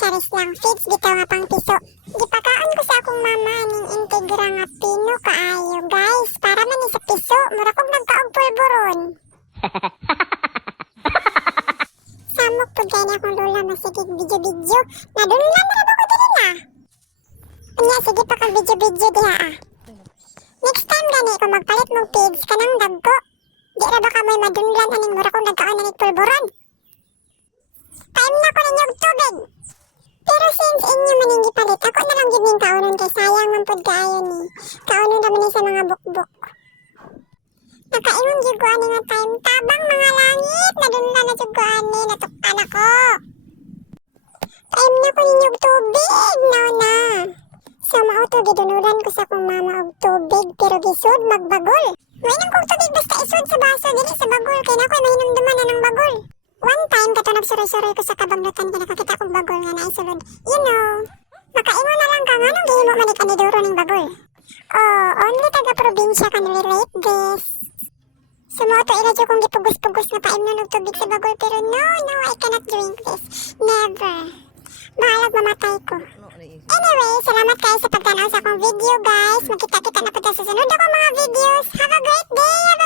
Charis lang, Fids, bitaw nga pang piso. Gipakaan ko sa akong mama ning integra nga pino kaayo, guys. Para man ni sa piso, mura kong nagkaog pulburon. Samok po gani akong lola masigig video-video. Nadunlan na ba ko dili na? Unya, sige pa kag video-video diha ah. Next time gani ko magpalit mong pigs kanang dagko. Di ra ba ka may madunlan aning mura kong nagkaon na ni pulburon? Time na ko ninyo og tubig. Pero since inyo maning gipalit, ako na lang gid ning kaunon kay sayang man pud kaayo ni. Kaunon naman ni sa mga bukbok. Nakaingon jud ko ani nga time tabang mga langit, nadunlan na jud ko ani, natukpan ako. Time na ko ninyo og tubig, now na. Sa mauto gidunuran ko sa akong mama og tubig pero gisud magbagol. Mainom kog tubig basta isud sa baso dili sa bagol kay nakoy mahinumduman na ng bagol. One time kato nagsuroy-suroy ko sa kabanglutan kay nakakita kong bagol nga naisulod. You know, makaingon na lang ka nga nung gihimo man ni kanidoro ning bagol. Oh, only taga probinsya can relate this. Sumoto iradyo kong gipugos-pugos na paimnon og tubig sa bagol pero no, I cannot drink this. Never. Bahalag mamatay ko. Anyway, salamat kayo sa pagtanaw sa akong video guys. Magkita-kita na po tayo sa sunod akong mga videos. Have a great day!